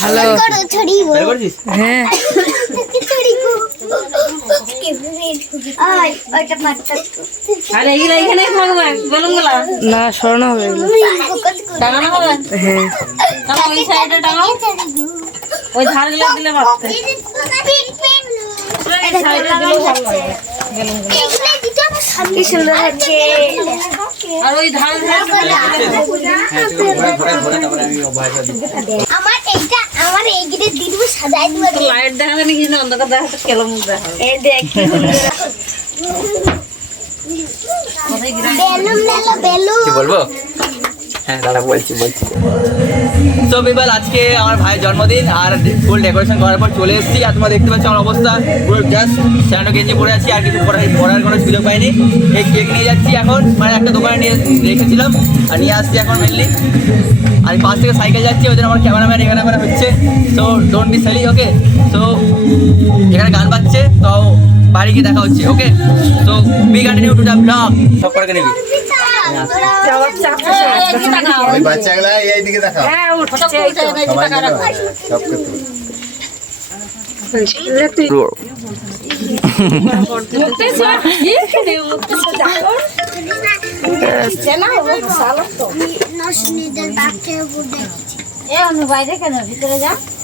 ভালো হ্যাঁ না সরানো হবে হ্যাঁ ওই ধারগুলো দিলে মারতে কি সুন্দর হচ্ছে আর ওই ধার আমার এইটা দিদি সাজাই দিবা লাইট দেখা জানি কি অন্ধকার দেখা তো কেলো মুখ দেখা এই দেখ বেলুন বেলুন কি বলবো হ্যাঁ দাদা বলছি তো বিবাল আজকে আমার ভাইয়ের জন্মদিন আর ফুল ডেকোরেশন করার পর চলে এসেছি আর তোমরা দেখতে পাচ্ছ আমার অবস্থা পুরো জাস্ট স্যান্ডো গেঞ্জি পরে আছি আর কিছু পরার কোনো সুযোগ পাইনি এই কেক নিয়ে যাচ্ছি এখন মানে একটা দোকানে নিয়ে রেখেছিলাম আর নিয়ে আসছি এখন মেনলি আর পাশ থেকে সাইকেল যাচ্ছি ওই জন্য আমার ক্যামেরাম্যান এখানে হচ্ছে তো ডোন্ট বি সেলি ওকে তো এখানে গান বাজছে তো বাড়ি গিয়ে দেখা হচ্ছে ওকে তো B continue to the blog সব করে নিবি ওই বাচ্চাগুলা এইদিকে দেখাও সবকে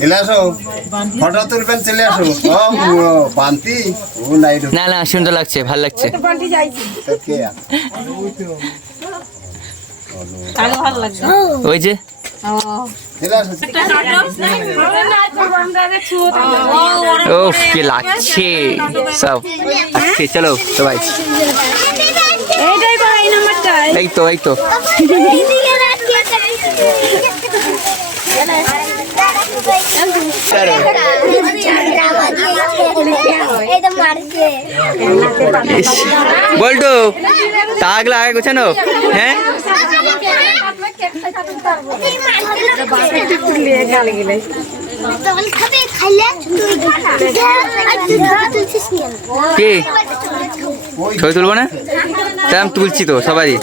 চলে আসো ফটো তুলবেন চলে আসো ও পান্তি ও নাই না না সুন্দর লাগছে ভালো লাগছে ভালো লাগছে ওই যে চলে আসো ও কি লাগছে সব আজকে চলো সবাই এই তো বলতো তাগলা আগে গোছানো হ্যাঁ কে ছবি তুলবো না তাই আমি তুলছি তো সবারই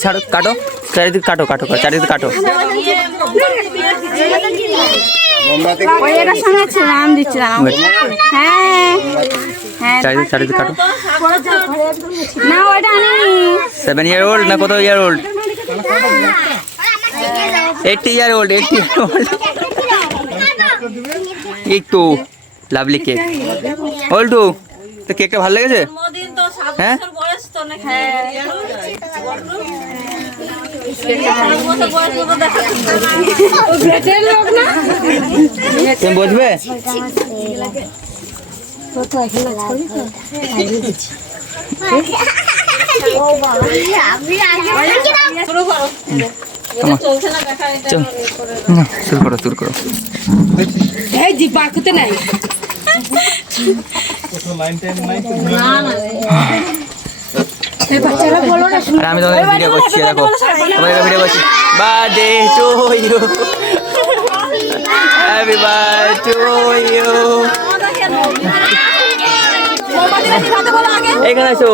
ছাড়ো কাটো চারিদিকে কাটো চারিদিকে কাটো 7 year old না কত ইয়ার ওল্ড 80 year old এই তো লাভলি কেক ওল্ডু তো কেকটা ভালো লেগেছে হ্যাঁ তুমি বুঝবে শুরু করো আমি তোমাদের ভিডিও করছি দেখো তোমাদের ভিডিও করছি birthday to you happy birthday to you এখানে আসো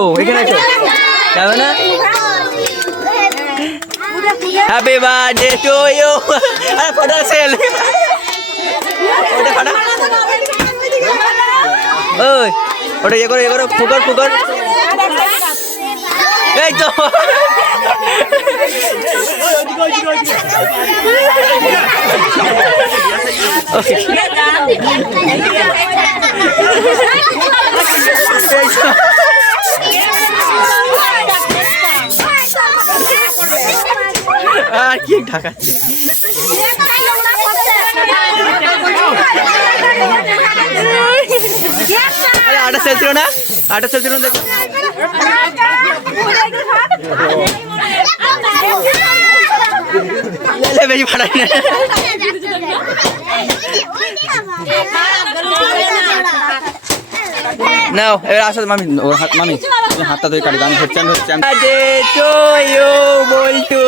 যাবে না হ্যাপি বার্থডে টু ইউ আরে ফটো সেল ওটা ফটো ওই ওটা ইয়ে করো ফুকর এই তো আর কি ঢাকাচ্ছে আটা চলছিল না দেখো বেশি ফাটাই না নাও এবার আসো মামি হাতটা ধরে কাটি গান ধরছি বলছু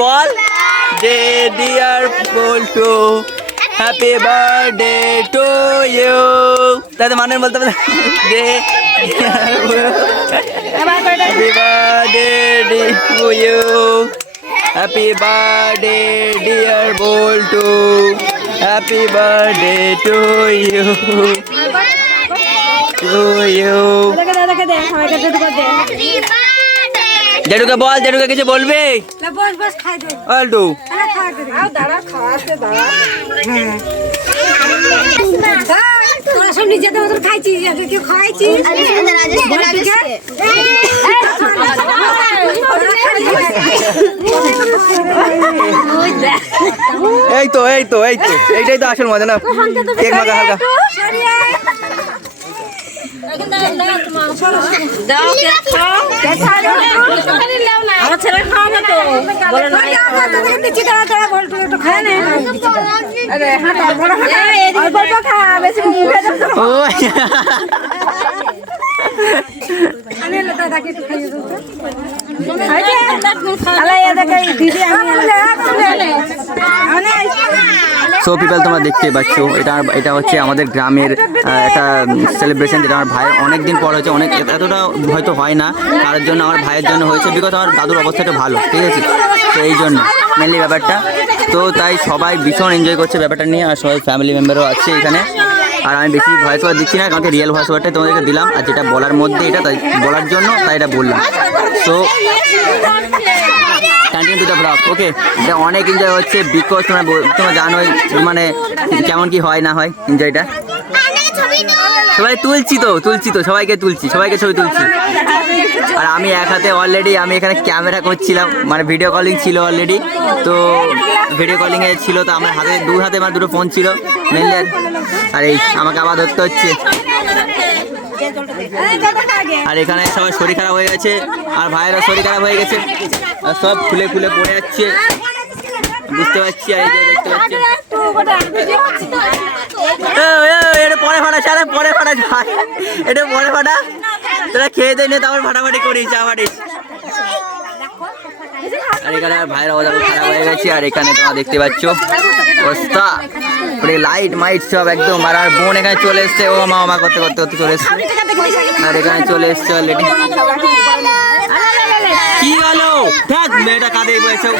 বল যে ডিয়ার বলছু হ্যাপি বার্থডে টু ইউ। তাতে মানে বলতে হবে দে happy birthday to you, happy birthday dear Boltu, happy birthday to you to you. জেঠুকে বল, জেঠুকে কিছু বলবে? বল্টু সব নিজেদের মতন খাইছিস, কেউ খাইছিস? এই তো এই তো এই তো এইটাই তো আসল মজা না, কেক মাখা হালকা। দাও কেক খাও। আমার ছেলে খাওয়া না তো, বলো না ও সো পিপল তোমরা দেখতে পাচ্ছ, এটা হচ্ছে আমাদের গ্রামের একটা সেলিব্রেশন, যেটা আমার ভাইয়ের অনেক দিন পর হয়েছে। অনেক এতটা হয়তো হয় না, কারোর জন্য আমার ভাইয়ের জন্য হয়েছে, বিকজ আমার দাদুর অবস্থাটা ভালো, ঠিক আছে, তো এই জন্য মেনলি ব্যাপারটা। তো তাই সবাই ভীষণ এনজয় করছে ব্যাপারটা নিয়ে, আর সবাই ফ্যামিলি মেম্বারও আছে এখানে। আর আমি বেশি ভয়েস ওভার দিচ্ছি না, কারণ রিয়েল ভয়েস ওভারটাই তোমাদেরকে দিলাম, আর যেটা বলার মধ্যে এটা তাই বলার জন্য তাই এটা বললাম। So continue to the blog, okay. এটা অনেক এনজয় হচ্ছে, বিকজ তোমরা জানোই মানে কেমন কি হয় না হয় এনজয়টা। সবাই তুলছি তো সবাইকে তুলছি, সবাইকে ছবি তুলছি। আর আমি এক হাতে অলরেডি আমি এখানে ক্যামেরা করছিলাম, মানে ভিডিও কলিং ছিল অলরেডি, তো ভিডিও কলিংয়ে ছিল, তো আমার হাতে দু হাতে আমার দুটো ফোন ছিল মেনলি। আর এই আমাকে আবার ধরতে হচ্ছে। আর এখানে সবাই শরীর খারাপ হয়ে গেছে, আর ভাইয়েরও শরীর খারাপ হয়ে গেছে, আর সব ফুলে ফুলে পড়ে যাচ্ছে, বুঝতে পারছি। আর এই যে দেখতে পাচ্ছি এটা পরে ফাটা, সারা পরে ফাটা যায়, এটা পরে ফাটা, তোরা খেয়ে দেয় না, তারপর ফাটাফাটি করিস চা ফাটিস। আর এখানে ভাইয়ের অবস্থা খারাপ হয়ে গেছে। আর এখানে তোমরা দেখতে পাচ্ছ অবস্থা, লাইট মাইট সব একদম। আর বোন এখানে চলে এসছে, ও মা করতে করতে করতে চলে এসছে। আর এখানে চলে এসছে অলরেডি। কি হলো থাক মেয়েটা কাঁদে বসে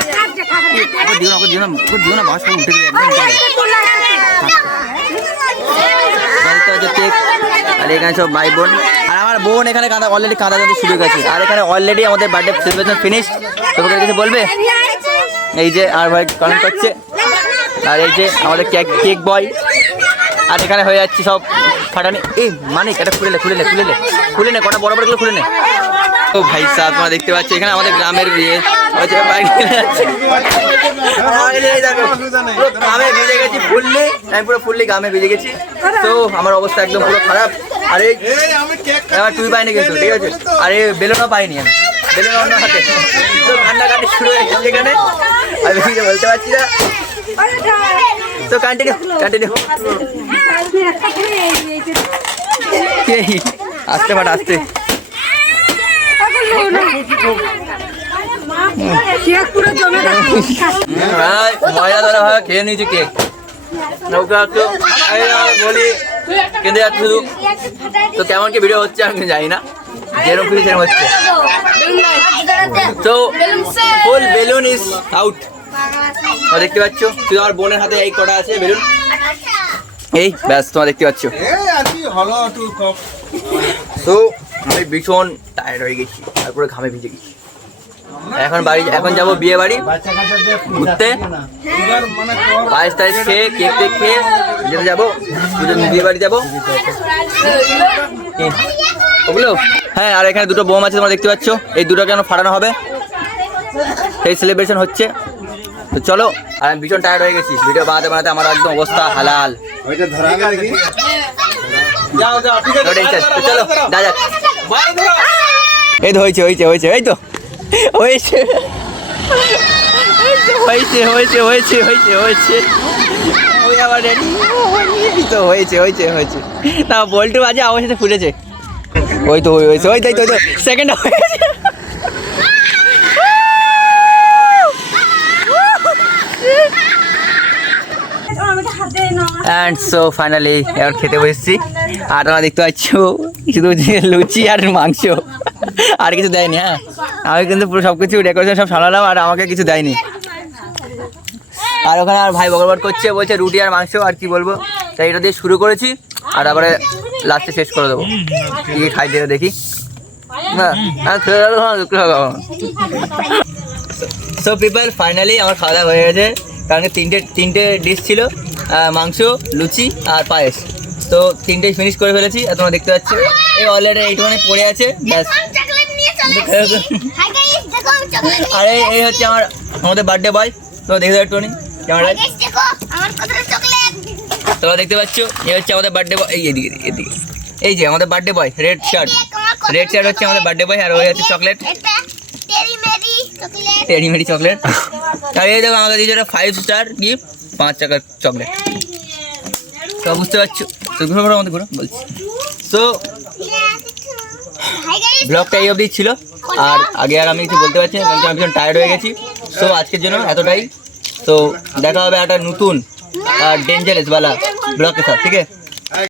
দিও না বাস উঠে একদম। আর এখানে সব ভাই বোন, আর আমার বোন এখানে অলরেডি কাঁদা কিন্তু শুরু গেছে। আর এখানে অলরেডি আমাদের বার্থডে সেলিব্রেশন ফিনিশ। তোমাকে কিছু বলবে? এই যে আর ভাই কমেন্ট করছে, আর এই যে আমাদের কেক বয়। আর এখানে হয়ে যাচ্ছে সব ফাটানি। এই মানিক এটা খুলে নে কটা বড় বড়গুলো খুলে নে। ও ভাই সাহেব তোমরা দেখতে পাচ্ছ এখানে আমাদের গ্রামের বিয়ে হচ্ছে, গ্রামে ভিজে গেছি ফুললি, আমি পুরো ফুললি গ্রামে ভিজে গেছি। তো আমার অবস্থা একদম পুরো খারাপ। আর এই আমার টুই পাইনি কিন্তু, ঠিক আছে। আর এই বেলুনও পাইনি, আমি বেলুন অন্য হাতে। তো কান্নাকাটি শুরু হয়ে গেছে এখানে, আমি বেশি বলতে পারছি না। তো কন্টিনিউ আসতে পাঠ আসতে। মজা ধরা হয়, খেয়ে নিয়েছি কেক। বলি কেঁদে যাচ্ছে শুধু। তো কেমন কি ভিডিও হচ্ছে আমি জানি না, যেরকম কিছু সেরকম হচ্ছে। তো ফুল বেলুন ইজ আউট, দেখতে পাচ্ছ। শুধু আমার বোনের হাতে এই কটা আছে বেলুন, এই ব্যাস তোমরা দেখতে পাচ্ছ। তো আমি ভীষণ টায়ার্ড হয়ে গেছি, তারপরে ঘামে ভিজে গেছি। এখন যাবো বিয়ে বাড়ি ঘুরতে, 22 তারিখ খেয়ে কেক খেয়ে যেতে যাবো, বিয়ে বাড়ি যাবো ওগুলো। হ্যাঁ, আর এখানে দুটো বোম আছে তোমরা দেখতে পাচ্ছ, এই দুটো কেন ফাটানো হবে, এই সেলিব্রেশন হচ্ছে। তো চলো, আর আমি ভীষণ টায়ার্ড হয়ে গেছি, ভিডিও বানাতে আমার একদম অবস্থা হালাল। চলো যা যাক। এই তো হয়েছে এই তো হয়েছে না, বল্টু বাজে আমার সাথে ফুলেছে। ওই তো সেকেন্ড হয়েছে। অ্যান্ড সো ফাইনালি এখন খেতে বসেছি। আর তোমরা দেখতে পাচ্ছ শুধু লুচি আর মাংস, আর কিছু দেয়নি। হ্যাঁ, আমি কিন্তু পুরো সব কিছু ডেকোরেশন সব সামলালাম আর আমাকে কিছু দেয়নি। আর ওখানে আর ভাই বগরবট করছে, বলছে রুটি আর মাংস, আর কি বলবো। তাই এটা দিয়ে শুরু করেছি আর তারপরে লাস্টে শেষ করে দেবো। কি খাই দিয়ে দেখি না, সো পিপল ফাইনালি আমার খাওয়া দাওয়া হয়ে গেছে। কারণ তিনটে ডিশ ছিল, মাংস, লুচি আর পায়েস। তো তিনটেই ফিনিশ করে ফেলেছি। আর তোমরা দেখতে পাচ্ছ এই অলরেডি এইটুখানি পড়ে আছে, ব্যাস। আর এই হচ্ছে আমাদের বার্থডে বয়। তো দেখতে একটুখানি ক্যামেরায় তোমরা দেখতে পাচ্ছ, এই হচ্ছে আমাদের বার্থডে বয়। এদিকে এই যে আমাদের বার্থডে বয়, রেড শার্ট হচ্ছে আমাদের বার্থডে বয়। আর ওই হচ্ছে চকলেট, টেরি মেরি চকলেট। আর এই দেখো আমাকে দিয়েছে 5 স্টার গিফট, 5 টাকার চকলেট। তো বুঝতে পারছো, তো ঘুরো আমাদের ঘুরো বলছি। তো ব্লগটা এই অবধি ছিল। আর আগে আর আমি কিছু বলতে পারছি না, কারণ আমি ভীষণ টায়ার্ড হয়ে গেছি। সো আজকের জন্য এতটাই। তো দেখা হবে একটা নতুন আর ডেঞ্জারাস वाला ব্লগের সাথে, ঠিক আছে।